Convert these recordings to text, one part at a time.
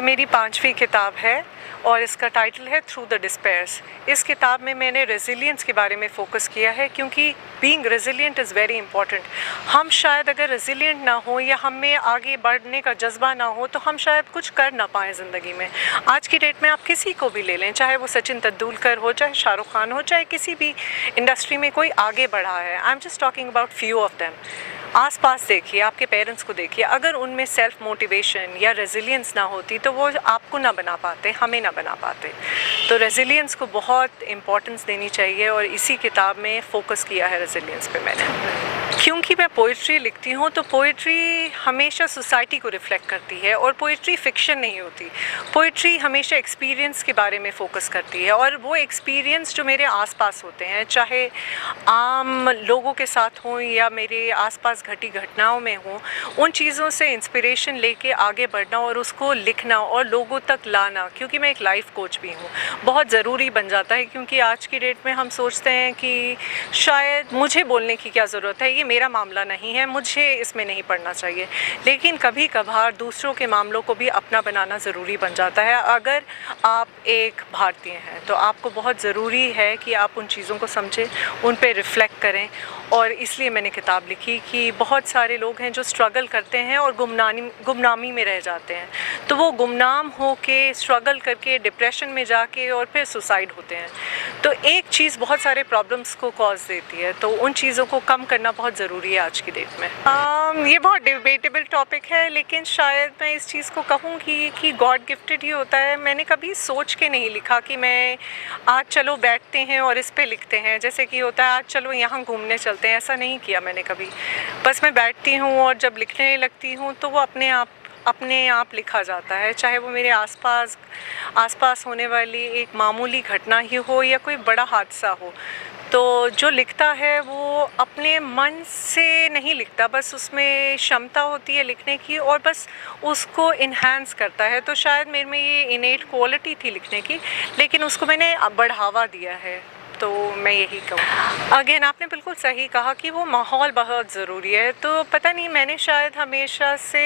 ये मेरी 5वीं किताब है और इसका टाइटल है थ्रू द डिस्पेयर्स। इस किताब में मैंने रेजिलियंस के बारे में फ़ोकस किया है, क्योंकि being resilient is very important. हम शायद अगर रेजिलियंट ना हो या हम में आगे बढ़ने का जज्बा ना हो तो हम शायद कुछ कर ना पाएँ ज़िंदगी में। आज की डेट में आप किसी को भी ले लें, चाहे वो सचिन तेंदुलकर हो, चाहे शाहरुख खान हो, चाहे किसी भी इंडस्ट्री में कोई आगे बढ़ा है। I am just talking about few of them. आसपास देखिए, आपके पेरेंट्स को देखिए, अगर उनमें सेल्फ मोटिवेशन या रेजिलियंस ना होती तो वो आपको ना बना पाते, हमें ना बना पाते। तो रेजिलियंस को बहुत इम्पोर्टेंस देनी चाहिए और इसी किताब में फ़ोकस किया है रेजिलियंस पे मैंने। क्योंकि मैं पोइट्री लिखती हूँ तो पोइट्री हमेशा सोसाइटी को रिफ़्लेक्ट करती है और पोइट्री फ़िक्शन नहीं होती। पोइट्री हमेशा एक्सपीरियंस के बारे में फ़ोकस करती है और वो एक्सपीरियंस जो मेरे आसपास होते हैं, चाहे आम लोगों के साथ हों या मेरे आसपास घटी घटनाओं में हों, उन चीज़ों से इंस्पिरेशन लेके आगे बढ़ना और उसको लिखना और लोगों तक लाना। क्योंकि मैं एक लाइफ कोच भी हूँ, बहुत ज़रूरी बन जाता है, क्योंकि आज की डेट में हम सोचते हैं कि शायद मुझे बोलने की क्या ज़रूरत है, ये मेरा मामला नहीं है, मुझे इसमें नहीं पढ़ना चाहिए। लेकिन कभी कभार दूसरों के मामलों को भी अपना बनाना ज़रूरी बन जाता है। अगर आप एक भारतीय हैं तो आपको बहुत ज़रूरी है कि आप उन चीज़ों को समझें, उन पे रिफ़्लेक्ट करें। और इसलिए मैंने किताब लिखी कि बहुत सारे लोग हैं जो स्ट्रगल करते हैं और गुमनामी में रह जाते हैं। तो वो गुमनाम हो के स्ट्रगल करके डिप्रेशन में जाके और फिर सुसाइड होते हैं। तो एक चीज़ बहुत सारे प्रॉब्लम्स को कॉज देती है, तो उन चीज़ों को कम करना बहुत ज़रूरी है आज की डेट में। ये बहुत डिबेटेबल टॉपिक है, लेकिन शायद मैं इस चीज़ को कहूँगी कि गॉड गिफ्टेड ही होता है। मैंने कभी सोच के नहीं लिखा कि मैं आज चलो बैठते हैं और इस पे लिखते हैं, जैसे कि होता है आज चलो यहाँ घूमने चलते हैं। ऐसा नहीं किया मैंने कभी। बस मैं बैठती हूँ और जब लिखने लगती हूँ तो वो अपने आप लिखा जाता है, चाहे वो मेरे आसपास होने वाली एक मामूली घटना ही हो या कोई बड़ा हादसा हो। तो जो लिखता है वो अपने मन से नहीं लिखता, बस उसमें क्षमता होती है लिखने की और बस उसको इन्हांस करता है। तो शायद मेरे में ये इनेट क्वालिटी थी लिखने की, लेकिन उसको मैंने बढ़ावा दिया है। तो मैं यही कहूँ। अगेन आपने बिल्कुल सही कहा कि वो माहौल बहुत ज़रूरी है। तो पता नहीं, मैंने शायद हमेशा से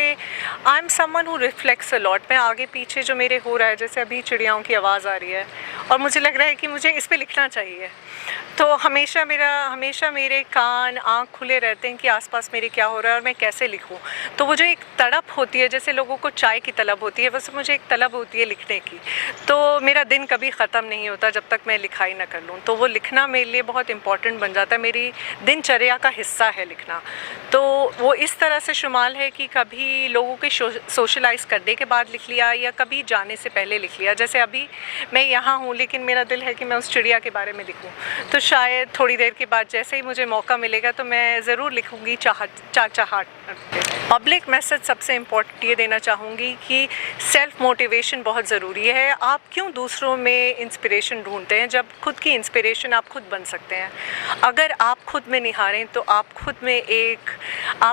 I am someone who reflects a lot. मैं आगे पीछे जो मेरे हो रहा है, जैसे अभी चिड़ियाओं की आवाज़ आ रही है और मुझे लग रहा है कि मुझे इस पे लिखना चाहिए, तो हमेशा मेरे कान आँख खुले रहते हैं कि आसपास मेरे क्या हो रहा है और मैं कैसे लिखूं। तो वो जो एक तड़प होती है, जैसे लोगों को चाय की तलब होती है, वैसे मुझे एक तलब होती है लिखने की। तो मेरा दिन कभी ख़त्म नहीं होता जब तक मैं लिखाई ना कर लूँ। तो वो लिखना मेरे लिए बहुत इंपॉर्टेंट बन जाता है, मेरी दिनचर्या का हिस्सा है लिखना। तो वो इस तरह से शुमाल है कि कभी लोगों के सोशलाइज़ करने के बाद लिख लिया या कभी जाने से पहले लिख लिया। जैसे अभी मैं यहाँ हूँ, लेकिन मेरा दिल है कि मैं उस चिड़िया के बारे में लिखूँ, तो शायद थोड़ी देर के बाद जैसे ही मुझे मौका मिलेगा तो मैं ज़रूर लिखूँगी चाहत। पब्लिक मैसेज सबसे इम्पोर्टेंट ये देना चाहूँगी कि सेल्फ मोटिवेशन बहुत ज़रूरी है। आप क्यों दूसरों में इंस्पिरेशन ढूंढते हैं जब खुद की इंस्पिरेशन आप खुद बन सकते हैं। अगर आप खुद में निहारें तो आप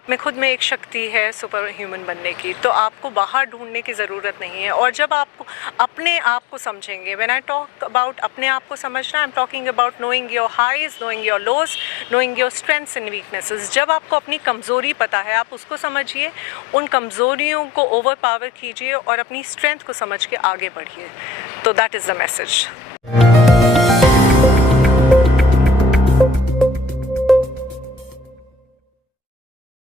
में खुद में एक शक्ति है सुपर ह्यूमन बनने की, तो आपको बाहर ढूंढने की ज़रूरत नहीं है। और जब आप अपने आप को समझेंगे, व्हेन आई टॉक अबाउट अपने आप को समझना, I am talking about knowing your highs, knowing your lows, knowing your strengths and weaknesses. जब आपको अपनी कमज़ोरी पता है, आप उसको समझिए, उन कमज़ोरियों को ओवर पावर कीजिए और अपनी स्ट्रेंथ को समझ के आगे बढ़िए। तो दैट इज़ द मैसेज।